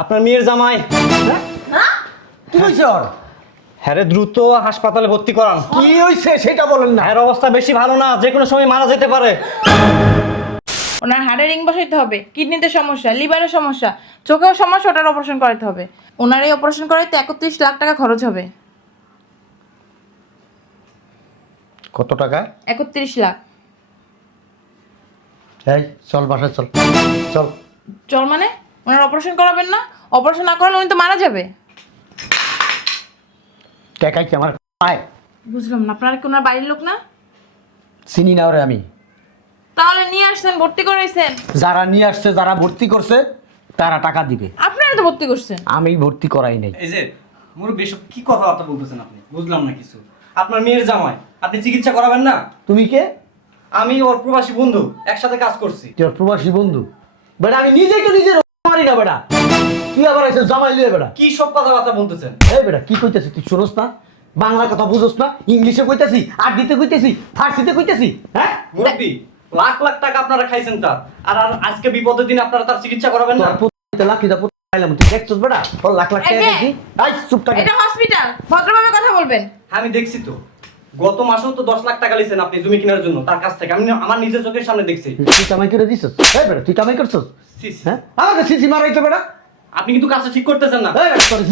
আপনার মেয়ের জামাই। না কি হইছে ওর? হ্যাঁ রে, দ্রুত হাসপাতালে ভর্তি করান। কি হইছে সেটা বলেন না। এর অবস্থা বেশি ভালো না, যে কোনো সময় মারা যেতে পারে। ওনার হাড়ে রিং বসাইতে হবে, কিডনিতে সমস্যা, লিভারের সমস্যা, চোখেও সমস্যা, ওটার অপারেশন করাতে হবে। ওনার এই অপারেশন করাইতে 31 লাখ টাকা খরচ হবে। কত টাকা? 31 লাখ। এই চল বাসায় চল চল। চল মানে? ওনার অপারেশন করাবেন না? অপারেশন না করালে উনি তো মারা যাবে। টাকাই কি আমার আয়? বুঝলাম না, আপনারা কি ওনার বাড়ির লোক না? চিনি না ওরে আমি। তাহলে নিয়ে আসছেন, ভর্তি করাইছেন। যারা নিয়ে আসছে, যারা ভর্তি করছে তারা টাকা দিবে। আপনারা তো ভর্তি করছেন। আমি ভর্তি করাই নাই। এই যে মুরব্বি, এসব কি কথাবার্তা বলতেছেন আপনি? বুঝলাম না কিছু। আপনার মেয়ের জামাই, আপনি চিকিৎসা করাবেন না? তুমি কে? আমি ওর প্রবাসী বন্ধু, একসাথে কাজ করছি। তোর প্রবাসী বন্ধু? বেটা আমি নিজেই তো নিজের মারি না বেটা। তুই আবার এসে জামাই লিয়ে বেটা। কি সব কথাবার্তা বলতেছেন? এই বেটা কি কইতেছিস তুই? শুনোস না? বাংলা কথা বুঝোস না? ইংলিশে কইতেছি, আরবিতে কইতেছি, ফার্সিতে কইতেছি। হ্যাঁ মুরব্বি, লাখ লাখ টাকা আপনারা খাইছেন তার, আর আজকে বিপদের দিন আপনারা তার চিকিৎসা করাবেন না? তোর পুতে লাখ কিটা পুতে পাইলাম তুই দেখছস বেটা? ওর লাখ লাখ টাকা এই যে, দিছি। আই চুপ থাক। এটা হসপিটাল, ভদ্রভাবে কথা বলবেন। হ্যাঁ, আমি দেখছি তো। গত মাসেও তো 10 লাখ টাকা লিছেন আপনি জমি কেনার জন্য তার কাছ থেকে। আমি আমার নিজের চোখের সামনে দেখছি। তুই কামাই করে দিছস? এই বেটা তুই কামাই করছস? সি, সি। হ্যাঁ আমাকে সিসি মারাইতো বেটা। আপনি কিন্তু কাজটা ঠিক করতেছেন না। এই বেটা তোর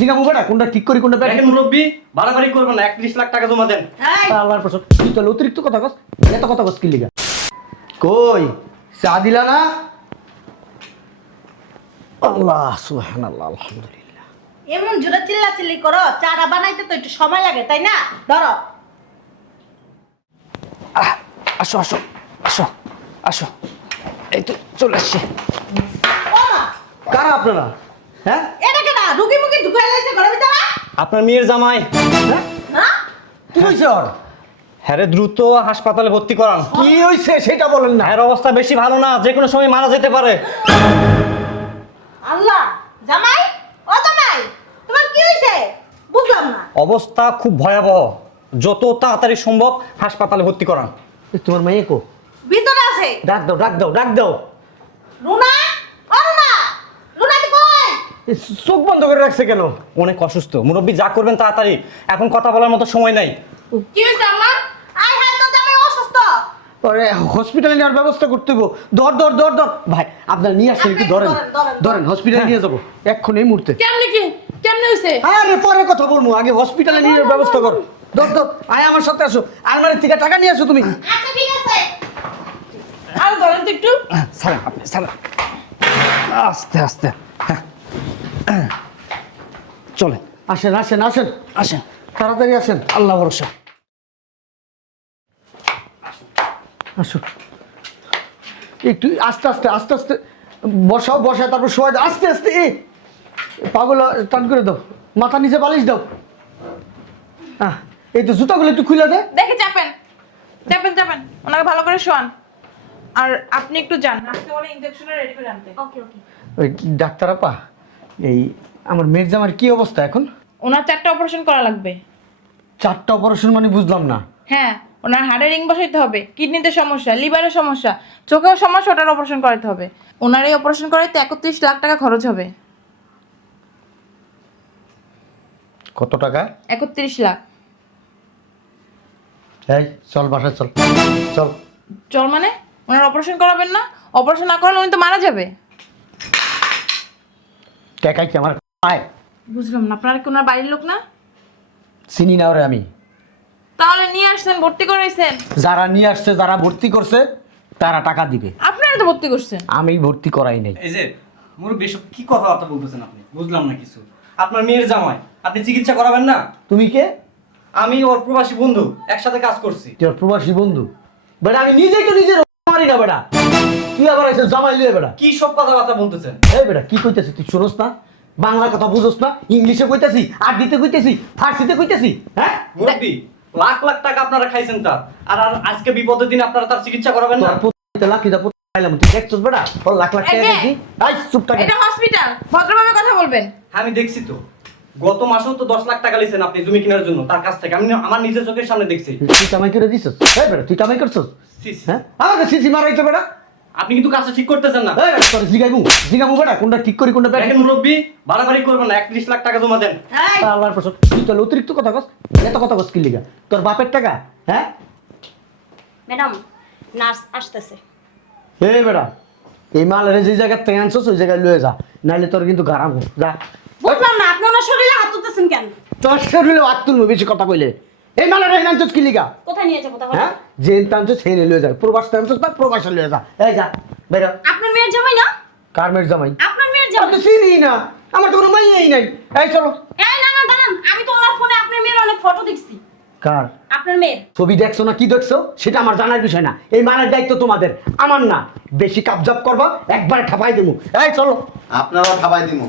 জিগামু বেটা কোনটা ঠিক করি কোনটা ব্যাড। দেখেন মুরব্বি, বাড়াবাড়ি করবেন না। 31 লাখ টাকা জমা দেন। আল্লাহর কসম তুই তো অতিরিক্ত কথা কস। এত কথা কস কি লিগা? কই চা দিলা না? আল্লাহ সুবহানাল্লাহ আলহামদুলিল্লাহ। এমন জোরে চিল্লাচিল্লি করো, চাটা বানাইতে তো একটু সময় লাগে তাই না? ধরো। আসো আসো আসো আসো, এই তো চলে আসছে। ও মা, কারা আপনারা? হ্যাঁ এটা কেনা রুগী মুখে ঢুকাই লাইছে ঘরের ভিতরে? আপনার মেয়ের জামাই। হ্যাঁ? না কি হইছে ওর? হ্যাঁ রে, দ্রুত হাসপাতালে ভর্তি করান। কি হইছে সেটা বলেন না। এর অবস্থা বেশি ভালো না, যে কোনো সময় মারা যেতে পারে। আল্লাহ, জামাই ও জামাই, তোমার কি হইছে? বুঝলাম না। অবস্থা খুব ভয়াবহ, যত তাড়াতাড়ি সম্ভব হাসপাতালে ভর্তি করান। এই তোমার মেয়ে কো? ভিতরে আছে। ডাক দাও ডাক দাও ডাক দাও। রুনা, ও রুনা, রুনা কি কই? এই চোখ বন্ধ করে রাখছে কেন? অনেক অসুস্থ মুরব্বী, যা করবেন তাড়াতাড়ি, এখন কথা বলার মতো সময় নাই। কি হয়েছে আমার? আয় হায়, তো জামাই অসুস্থ। আরে হসপিটালে নেওয়ার ব্যবস্থা করতে হইব। ধর ধর ধর ধর ভাই, আপনার নিয়ে আসেন একটু ধরেন ধরেন হসপিটালে নিয়ে যাবো এক্ষুনি এই মুহূর্তে। কেমনে কি? কেমনে হয়েছে? আরে পরে কথা বলবো, আগে হসপিটালে নিয়ে যাওয়ার ব্যবস্থা কর। ধর ধর আয় আমার সাথে আসো, আলমারির থেকে টাকা নিয়ে আসো তুমি। আচ্ছা ঠিক আছে। আর ধরেন তো একটু। সালাম আপনি সালাম, আস্তে আস্তে। হ্যাঁ চলে আসেন আসেন আসেন আসেন, তাড়াতাড়ি আসেন, আল্লাহ ভরসা। আসো একটু আস্তে আস্তে আস্তে আস্তে বসাও, বসায় তারপর শোয়া দাও আস্তে আস্তে। পাগল টান করে দাও, মাথা নিচে বালিশ দাও। এই তো জুতাগুলো একটু খুলে দে। দেখে চাপেন চাপেন চাপেন, ওনাকে ভালো করে শোয়ান। আর আপনি একটু যান, আজকে বলে ইনজেকশনটা রেডি করে আনতে। ওকে ওকে। ওই ডাক্তার আপা, এই আমার মেয়ের জামার কি অবস্থা এখন? ওনার 4টা অপারেশন করা লাগবে। 4টা অপারেশন মানে বুঝলাম না। হ্যাঁ, ওনার হাড়ে রিং বসাইতে হবে, কিডনিতে সমস্যা, লিভারের সমস্যা, চোখেও সমস্যা, ওটার অপারেশন করাতে হবে। ওনার এই অপারেশন করাইতে 31 লাখ টাকা খরচ হবে। কত টাকা? 31 লাখ। এই চল বাসায় চল চল। চল মানে? ওনার অপারেশন করাবেন না? অপারেশন না করালে উনি তো মারা যাবে। টাকাই কি আমার আয়? বুঝলাম না, আপনারা কি ওনার বাড়ির লোক না? চিনি না ওরে আমি। তাহলে নিয়ে আসছেন, ভর্তি করাইছেন। যারা নিয়ে আসছে, যারা ভর্তি করছে তারা টাকা দিবে। আপনারা তো ভর্তি করছেন। আমি ভর্তি করাই নাই। এই যে মুরব্বি, এসব কি কথাবার্তা বলতেছেন আপনি? বুঝলাম না কিছু। আপনার মেয়ের জামাই, আপনি চিকিৎসা করাবেন না? তুমি কে? আমি ওর প্রবাসী বন্ধু, একসাথে কাজ করছি। তোর প্রবাসী বন্ধু? বেটা আমি নিজেই তো নিজের মারি না বেটা। তুই আবার এসে জামাই লিয়ে বেটা। কি সব কথাবার্তা বলতেছেন? এই বেটা কি কইতেছিস তুই? শুনোস না? বাংলা কথা বুঝোস না? ইংলিশে কইতেছি, আরবিতে কইতেছি, ফার্সিতে কইতেছি। হ্যাঁ মুরব্বি, লাখ লাখ টাকা আপনারা খাইছেন তার, আর আজকে বিপদের দিন আপনারা তার চিকিৎসা করাবেন না? তোর পুতে লাখ কিটা পুতে পাইলাম তুই দেখছস বেটা? ওর লাখ লাখ টাকা এই যে, দিছি। আই চুপ থাক। এটা হসপিটাল, ভদ্রভাবে কথা বলবেন। হ্যাঁ, আমি দেখছি তো। গত মাসেও তো 10 লাখ টাকা লিছেন আপনি জমি কেনার জন্য তার কাছ থেকে। আমি আমার নিজের চোখের সামনে দেখছি। তুই কামাই করে দিছস? এই বেটা তুই কামাই করছস? সি, সি। হ্যাঁ আমাকে সিসি মারাইতো বেটা। আপনি কিন্তু কাজটা ঠিক করতেছেন না। এই তোর জিগামু বেটা কোনটা ঠিক করি কোনটা ব্যাগ দেখেন মুরব্বী, বাড়াবাড়ি করবেন না, 31 লাখ টাকা জমা দেন। এই, আল্লাহর কসম তুই তো অতিরিক্ত কথা কস, এত কথা কস কি লিগা? তোর বাপের টাকা? হ্যাঁ ম্যাডাম নার্স আসতেছে। এই বেটা এই মালের যে জায়গা থেকে আনছস ওই জায়গায় লয়ে যা, নাহলে তোর কিন্তু গারাম যা। বুঝলাম না আপনি ওনার শরীরে হাত তুলতেছেন কেন? তোর শরীরে হাত তুলবো বেশি কথা কইলে। এই মালের আনছস কি লিগা? কোথায় নিয়ে যাবো তাহলে? হ্যাঁ যে আনছস সেই লয়ে যা, প্রবাস আনছস না প্রবাসে লয়ে যা। এই যা বেটা। আপনার মেয়ের জামাই না? কারমের জামাই আপনার মেয়ের আমি জামাই। তো চিনি না, আমার তো কোনো মাইয়াই নাই। এই চলো। এই না না দাঁড়ান, আমি তো ওনার ফোনে আপনার মেয়ের অনেক ফটো দেখছি। কার আপনার মেয়ের। ছবি দেখছো না কি দেখছো সেটা আমার জানার বিষয় না, এই মানের দায়িত্ব তোমাদের, আমার না। বেশি কাবজাব করবা একবারে ঠাপাই দেবো। এই চলো। আপনারাও খাবাই দিমু।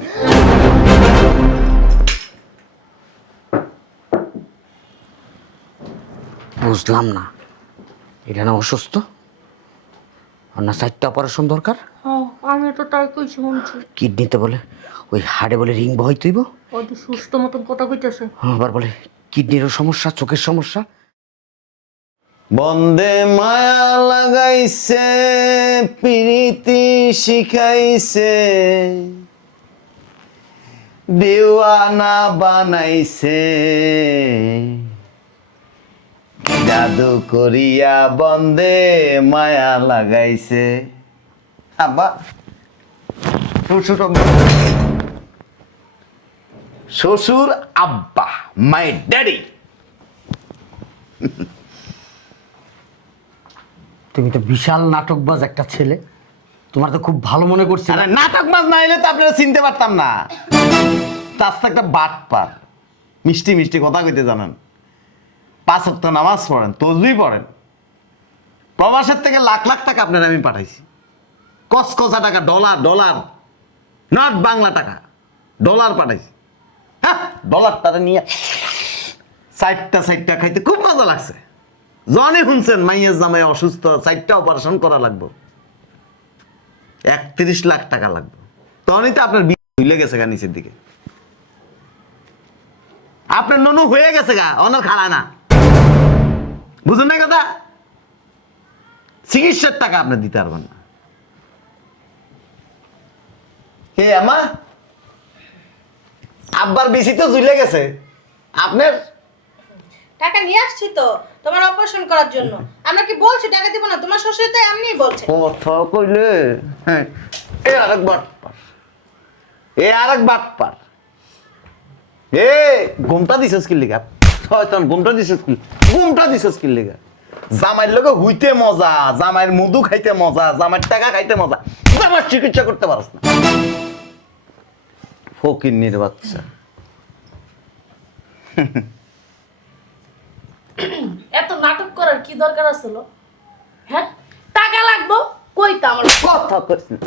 বুঝলাম না, এটা না অসুস্থ আর না 4টা অপারেশন দরকার? আমি তো তাই কইছি শুনছি। কিডনিতে বলে ওই হাড়ে বলে রিং বহাই তুইব, ওই তো সুস্থ মতন কথা কইতেছে। আবার বলে কিডনিরও সমস্যা, চোখের সমস্যা। বন্দে মায়া লাগাইছে, প্রীতি শিখাইছে, দিওয়ানা বানাইছে, জাদু করিয়া বন্দে মায়া লাগাইছে। আব্বা শ্বশুর শ্বশুর আব্বা, মাই ড্যাডি। তুমি তো বিশাল নাটকবাজ একটা ছেলে, তোমার তো খুব ভালো মনে করছে। আরে নাটক মাছ না হলে তো আপনারা চিনতে পারতাম না। তার তো একটা বাট পার, মিষ্টি মিষ্টি কথা কইতে জানেন, 5 ওয়াক্ত নামাজ পড়েন, তসবিহ পড়েন। প্রবাসের থেকে লাখ লাখ টাকা আপনারা আমি পাঠাইছি, কসকসা টাকা, ডলার ডলার, নট বাংলা টাকা, ডলার পাঠাইছি। হ্যাঁ ডলারটা নিয়ে সাইটটা খাইতে খুব মজা লাগছে। জনে শুনছেন মাইয়ের জামাই অসুস্থ, 4টা অপারেশন করা লাগবে, 31 লাখ টাকা লাগবে। তখনই তো আপনার ভুলে গেছে গা নিচের দিকে, আপনার ননু হয়ে গেছে গা, অনার খাড়া না। বুঝুন না কথা, চিকিৎসার টাকা আপনি দিতে পারবেন না। হে আমা, আব্বার বেশি তো ঝুলে গেছে, আপনার টাকা নিয়ে আসছি তো তোমার অপারেশন করার জন্য। আমরা কি বলছি টাকা দিব না? তোমার শ্বশুর তো এমনিই বলছে। কথা কইলে হ্যাঁ, এ আরেক বাটপার, এ আরেক বাটপার। এ ঘুমটা দিছস কি লিগা? শয়তান ঘুমটা দিছস কি? ঘুমটা দিছস কি লিগা? জামাইর লগে হইতে মজা, জামাইর মধু খাইতে মজা, জামাইর টাকা খাইতে মজা, জামাইর চিকিৎসা করতে পারস না। ফকিন্নির বাচ্চা। এত নাটক করার কি দরকার আছিল? হ্যাঁ টাকা লাগবো কইতা আমার। কথা কইস না,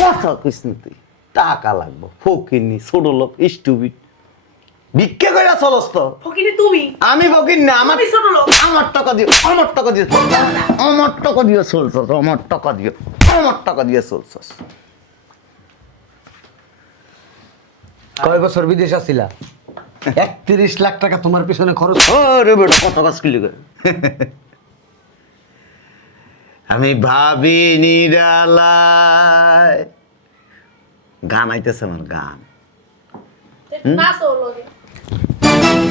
কথা কইস না তুই। টাকা লাগবো, ফকিন্নি, ছোট লোক, স্টুপিড। ভিক্ষা কইরা চলস তো? ফকিনি তুমি। আমি ফকির না, আমার তুমি ছোট লোক। আমার টাকা দিও, আমার টাকা দিও, আমার টাকা দিয়ে চলছস, আমার টাকা দিও, আমার টাকা দিয়ে চলছস। কয় বছর বিদেশ আছিলা? 31 লাখ টাকা তোমার পিছনে খরচ। ওরে বেটা কত কাজ করলি গে? আমি ভাবি নিরালায়, গান আইতেছে আমার, গান। নাচ হলো।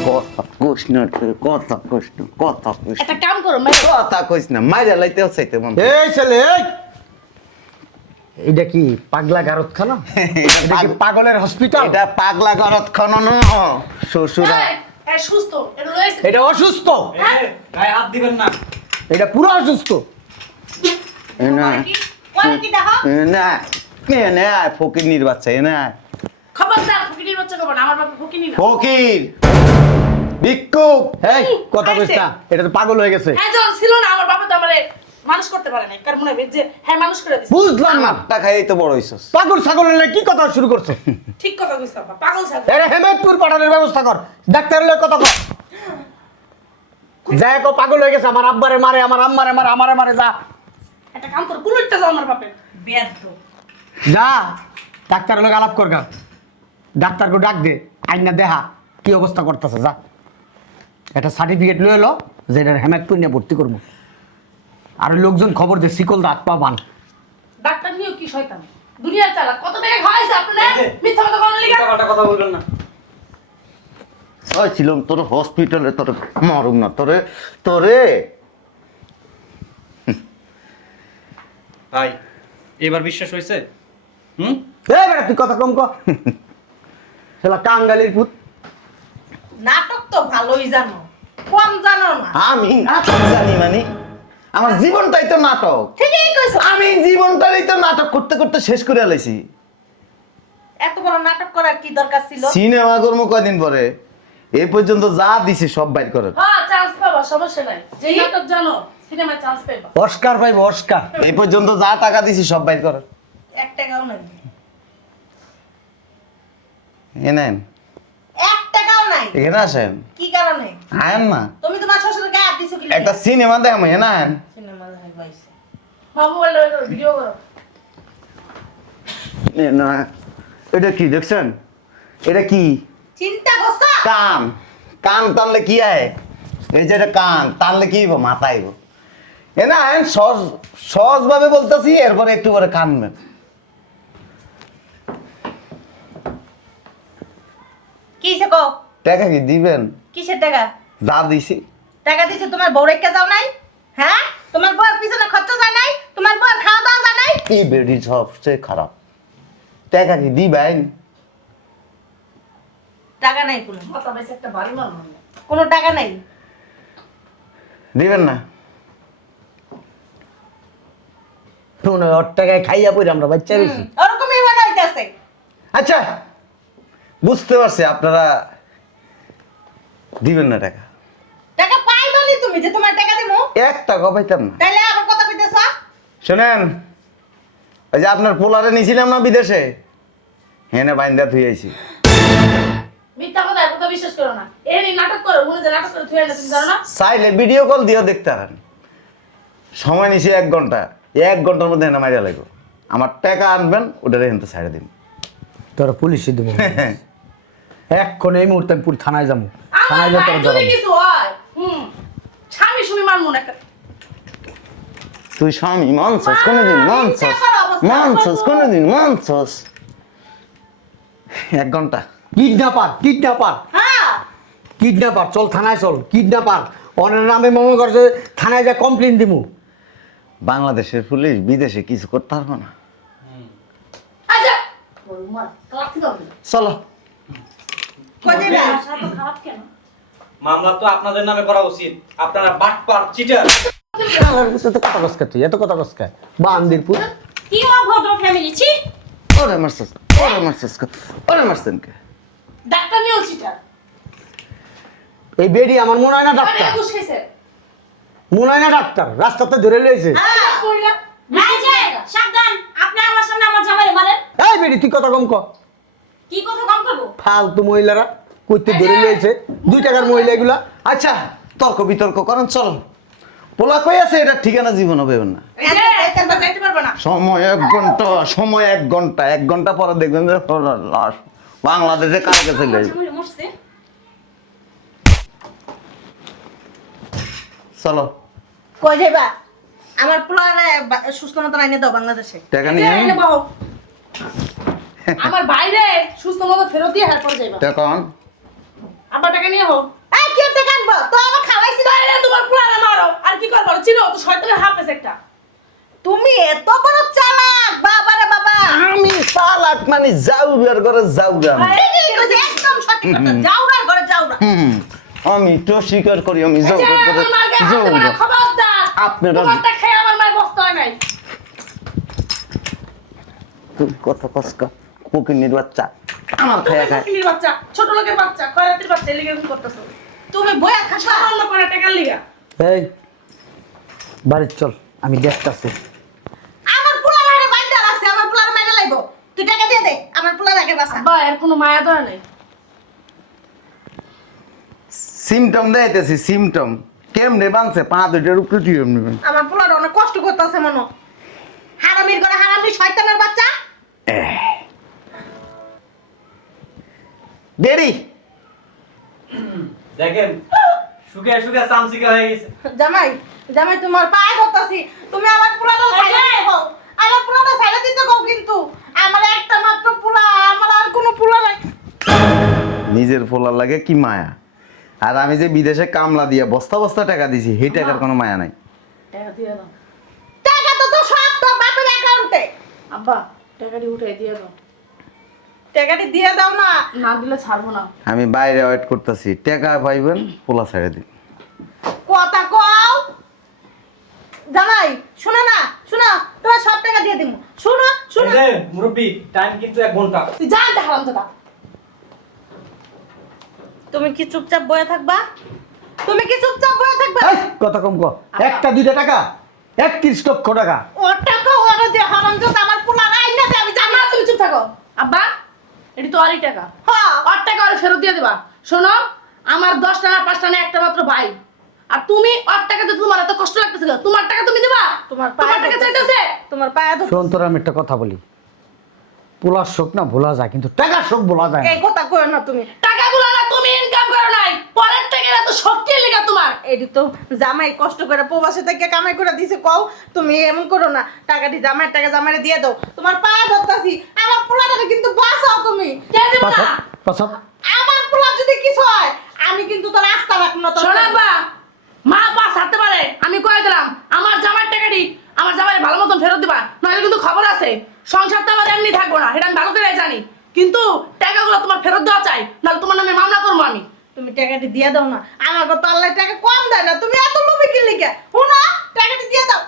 কথা কইস না, কথা কইস না, কথা কইস না, একটা কাম করো কথা কইস না, মাইরা লাইতে চাইতে মন। এই ছেলে এই, এটা কি পাগলা গারতখানা? এটা কি পাগলের হসপিটাল? এটা পাগলা ঘরত খনন শ্বশুরা। সুস্থ এটা লইছে। এটা অসুস্থ, গায়ে হাত দিবেন না। এটা পুরো অসুস্থ। না কোয়ালিটি দেখো। না ফকির বাচ্চা, এ না খবরদার ফকিনির বাচ্চা কব না, আমার বাবা ফকিনি না। ফকির ভিক্ষুক। এই কথা কইস না, এটা তো পাগল হয়ে গেছে। হ্যাঁ যখন ছিল না আমার বাবা তো আমারে মানুষ করতে পারে নাই, কারণ মনে হবে যে হ্যাঁ মানুষ করে দিছে। বুঝলাম না, আমারটা খাইই তো বড় হইছস। পাগল ছাগল হলে কি কথা শুরু করছো? ঠিক কথা কইছ বাবা, পাগল ছাগল। আরে হেমেদপুর পাঠানোর ব্যবস্থা কর, ডাক্তার হলে কথা কর। যাই কো পাগল হয়ে গেছে, আমার আব্বারে মারে, আমার আম্মারে মারে, আমারে মারে, যা একটা কাম কর, বুলেটটা যাও আমার বাপের। বেয়াদ্দ। যা ডাক্তার হলে আলাপ কর গা, ডাক্তারকে ডাক দে, আইনা দেহা কি অবস্থা করতেছে। যা একটা সার্টিফিকেট লয়ে এলো যে এটা হেমেদপুর নিয়ে ভর্তি করবো। আর ওই লোকজন খবর দে, শিকল দা হাত পা বান, কি শয়তান দুনিয়ার চালাক কত টাকা খাওয়াইছে আপনারা এই যে, মিথ্যা কথা বলেন লিগা উল্টাপাল্টা কথা বলবেন না। ওই ছিলাম তোর হসপিটালে, তোর মারুম না তোরে তোরে। ভাই এবার বিশ্বাস হয়েছে? হুম? এই বেটা তুই কথা কম কর। শালা কাঙ্গালির পুত। নাটক তো ভালোই জানো, কম জানো না। আমি নাটক জানি মানে আমার জীবনটাই তো নাটক। ঠিকই কইছো। আমি জীবনটারই তো নাটক করতে করতে শেষ করে আলাইছি। এত বড় নাটক করার কি দরকার ছিল? সিনেমা করবো কয়দিন পরে, এই পর্যন্ত যা দিছি সব বাইর করেন। হ্যাঁ চান্স পাবা সমস্যা নাই যে নাটক জানো সিনেমায় চান্স পাইবা অস্কার পাইবো অস্কার। এই পর্যন্ত যা টাকা দিছি সব বাইর করেন। 1 টাকাও নাই। এ নেন, 1 টাকাও নাই। এখানে আসেন। কি কারণে? আয়েন না, তুমি তোমার শ্বশুরের গায়ে হাত দিছো কি? একটা সিনেমা দেখাম। এ নেন। সিনেমা দেখাই পাইছে। হ্যাঁ মোবাইলটা বের করো ভিডিও করো এ না, এটা কি দেখছেন? এটা কি? চিন্তা করছো? কান। কান টানলে কি আয়? এই যে এটা কান টানলে কি হইব? মাথা আইব। এ না আয়েন, সহজ সহজ ভাবে বলতেছি, এরপরে একটু করে কানবেন। কিসে কও? টাকা কি দিবেন? কিসের টাকা? যা দিছি। টাকা দিছো তোমার বউ রেখে যাও নাই? হ্যাঁ? তোমার বউয়ের পিছনে খরচ যায় নাই? তোমার বউয়ের খাওয়া দাওয়া যায় নাই? এই বেডি সবচেয়ে খারাপ। টাকা কি দিবেন? টাকা নাই কোনো। কথা পাইছে একটা বাড়ি মারবো কোনো টাকা নাই। দিবেন না? শোনো, ওর টাকায় খাইয়া পড়ে আমরা বাচ্চা রয়েছি। ওরকমই মনে হইতাছে। আচ্ছা, বুঝতে পারছি আপনারা দিবেন না টাকা। টাকা পাইবানি তুমি যে তোমার টাকা দিমু? 1 টাকা পাইতাম না। তাইলে আবার কথা কইতেছ? শোনেন, ওই যে আপনার পোলারে নিয়েছিলাম না বিদেশে, হেনে বাইন্দা থুই আইছি। মিথ্যা কথা এত বিশ্বাস করো না এই নাটক করো বলে যে নাটক করে থুয়ে না তুমি জানো না চাইলে ভিডিও কল দিয়েও দেখতে পারেন। সময় নিছি 1 ঘন্টা। 1 ঘন্টার মধ্যে হেনে মারিয়া লাগবে। আমার টাকা আনবেন, ওটা রেহেন তো ছাড়ে দিন। তোরা পুলিশে দেবো। এক্ষণ এই মুহূর্তে আমি পুরো থানায় যাবো। থানায় আমার যা ভাই তোরা যদি জড়াবো। কিছু হয় স্বামী সুমি মারমু না তুই স্বামী মানছস কোনোদিন? মানছস? মানছস কোনোদিন? মানছস? 1 ঘন্টা। কিডন্যাপার কিডন্যাপার হ্যাঁ। কিডন্যাপার, চল থানায় চল। কিডন্যাপার ওনার নামে মনে করছে, থানায় যা কমপ্লেন দিমু। বাংলাদেশের পুলিশ বিদেশে কিছু করতে পারবো না। আচ্ছা ওর মার লাঠি দাও চলো। কই যাইবা? তো খারাপ কেন মামলা তো আপনাদের নামে করা উচিত। আপনারা বাটপার, চিটার। এত কথা কসকা তুই, এত কথা কসকা বান্দির পুত। কি অভদ্র ফ্যামিলি ছি। ওরে মারছস, ওরে মারছস, ওরে মারছেন কে? ডাক্তার নিয়েও চিটার এই বেডি আমার মনে হয় না মানে ডাক্তার, ঘুষ খাইছে মনে হয় না ডাক্তার। রাস্তাতে ধরে লইছে। হ্যাঁ। কইলা এই যে সাবধান, আপনি আমার সামনে আমার জামাইরে মারেন। এই বেডি তুই কথা কম কর। কি কথা কম করবো? ফালতু মহিলারা কইতে ধরে লইছে 2 টাকার মহিলা এগুলা। আচ্ছা, তর্ক বিতর্ক করেন, চল। পোলা কই আছে, এটা ঠিকানা জীবন হবে না। যাইতে পারবো না। সময় 1 ঘন্টা, সময় 1 ঘন্টা। 1 ঘন্টা পরে দেখবেন যে লাশ বাংলাদেশে কালকে চলে আমার যাবে। জামাইরে মরছে। চলো। কই যাইবা? আমার পোলারে সুস্থ মতন আইনে দাও বাংলাদেশে। টাকা নিয়ে এনে বাহো আমার বাইরে সুস্থ মতো ফেরত দিয়ে হার পড়ে যাইবা টাকা আন। আবার টাকা নিয়ে হোক এই কি টাকা আনবো? তো আমার খাওয়াইছি না। বাইরে তোমার পুরানো মারো আর কি করবো চিনো তো শয়তানের হাফেজ একটা তুমি এত বড় চালাক, বাবা রে বাবা। আমি চালাক মানে যাউরার ঘরে যাউরা। ঠিকই কইছে, একদম সঠিক কথা। যাওরার ঘরে যাওরা। আমি তো স্বীকার করি, আমি যাউরার ঘরে যাউরা। খবরদার আপনারা তোমারটা খেয়ে আমার মায়ের বস্তা হয় নাই তুই কথা কসকা পকিনির বাচ্চা আমার খায়া খায়। তুমি বাচ্চা ছোট লোকের বাচ্চা খয়রাতির বাচ্চা এলিগে এরকম করতেছো তুমি বইয়া খাসবা। অন্য করে টাকার লিগা এই বাড়ি চল, আমি দেখতাছি। আমার পোলারে বাইন্দা রাখছে, আমার পোলারে মাইরা লাইবো। তুই টাকা দিয়ে দে, আমার পোলারে আগে বাঁচা। আব্বা এর কোনো মায়া দয়া নেই সিমটম দেখাইতেছি, সিমটম কেমনে বানছে পা দুইটার উপরে দিয়ে নেবেন। আমার পোলারে অনেক কষ্ট করতেছে মনো। হারামির ঘরে হারামি, শয়তানের বাচ্চা। দেরি দেখেন, সুখে সুখে চামচিকা হয়ে গেছে। জামাই, জামাই তোমার পায়ে ধরতাছি। তুমি আমার পোলারে খাইয়া দাও। আমার পোলাটা ছেড়ে দিতে কও কিন্তু আমার একটা মাত্র পোলা, আমার আর কোনো পোলা নাই। নিজের ফোলার লাগে কি মায়া, আর আমি যে বিদেশে কামলা দিয়ে বস্তা বস্তা টাকা দিছি সেই টাকার কোনো মায়া নাই। টাকা দিয়ে দাও। টাকা তো সব তো বাপের অ্যাকাউন্টে। আব্বা টাকাটি উঠে দিয়ে দাও। টাকাটি দিয়ে দাও না। না দিলে ছাড়বো না। আমি বাইরে ওয়েট করতেছি, টাকা পাইবেন পোলা ছেড়ে দিন। কথা কও জামাই, শোনো না, শোনো, তোমার সব টাকা দিয়ে দিমু। শোনো শোনো, এই যে মুরব্বি, টাইম কিন্তু 1 ঘন্টা। তুই জানতে হারাম দাদা। তুমি কি চুপচাপ বয়ে থাকবা? তুমি কি চুপচাপ বয়ে থাকবা? এই, কথা কম কর। একটা 2টা টাকা 31 লক্ষ টাকা। ওর টাকা ওর যে হারামজাদা আমার পোলা নাই না, আমি জানি। আম্মা তুমি চুপ থাকো। আব্বা এটি তো আরই টাকা। হ্যাঁ, ওর টাকা ওর ফেরত দিয়ে দেবা। শোনো, আমার 10টা না 5টা না একটা মাত্র ভাই, আর তুমি ওর টাকা দিতে তোমার এত কষ্ট লাগতেছে কেন? তোমার টাকা তুমি দিবা? তোমার তোমার টাকা চাইতেছে? তোমার পায়ে ধরতে। শোন তোর আমি একটা কথা বলি, পোলার শোক না ভোলা যায়, কিন্তু টাকার শোক ভোলা যায় না। এই কথা কইও না তুমি। টাকাগুলো না তুমি ইনকাম করো নাই, পরের টাকা এত শক্তি লেগে তোমার। এটি তো জামাই কষ্ট করে প্রবাসে থেকে কামাই করে দিছে, কও তুমি এমন করো না। টাকাটি জামাইয়ের টাকা জামাইরে দিয়ে দাও। তোমার পায়ে ধরতাছি, আমার পোলাটাকে কিন্তু বাঁচাও তুমি। কে দিব না? পাশাপ পাশাপ আমার পোলা যদি কিছু হয়, আমি কিন্তু তোর আস্থা রাখবো না। তোর শোনো আব্বা, মা পাস হাতে পারে, আমি কয়ে দিলাম আমার জামাইয়ের টাকাটি আমার জামাইয়ের ভালো মতন ফেরত দিবা, নাহলে কিন্তু খবর আছে সংসার তো আমার এমনি থাকবো না, এটা আমি ভালো করে জানি। কিন্তু টাকাগুলো তোমার ফেরত দেওয়া চাই, নাহলে তোমার নামে মামলা করবো আমি। তুমি টাকাটি দিয়ে দাও না। আমাকে তো আল্লাহ টাকা কম দেয় না, তুমি এত লোভী কি লিখে? হুনা, টাকাটি দিয়ে দাও।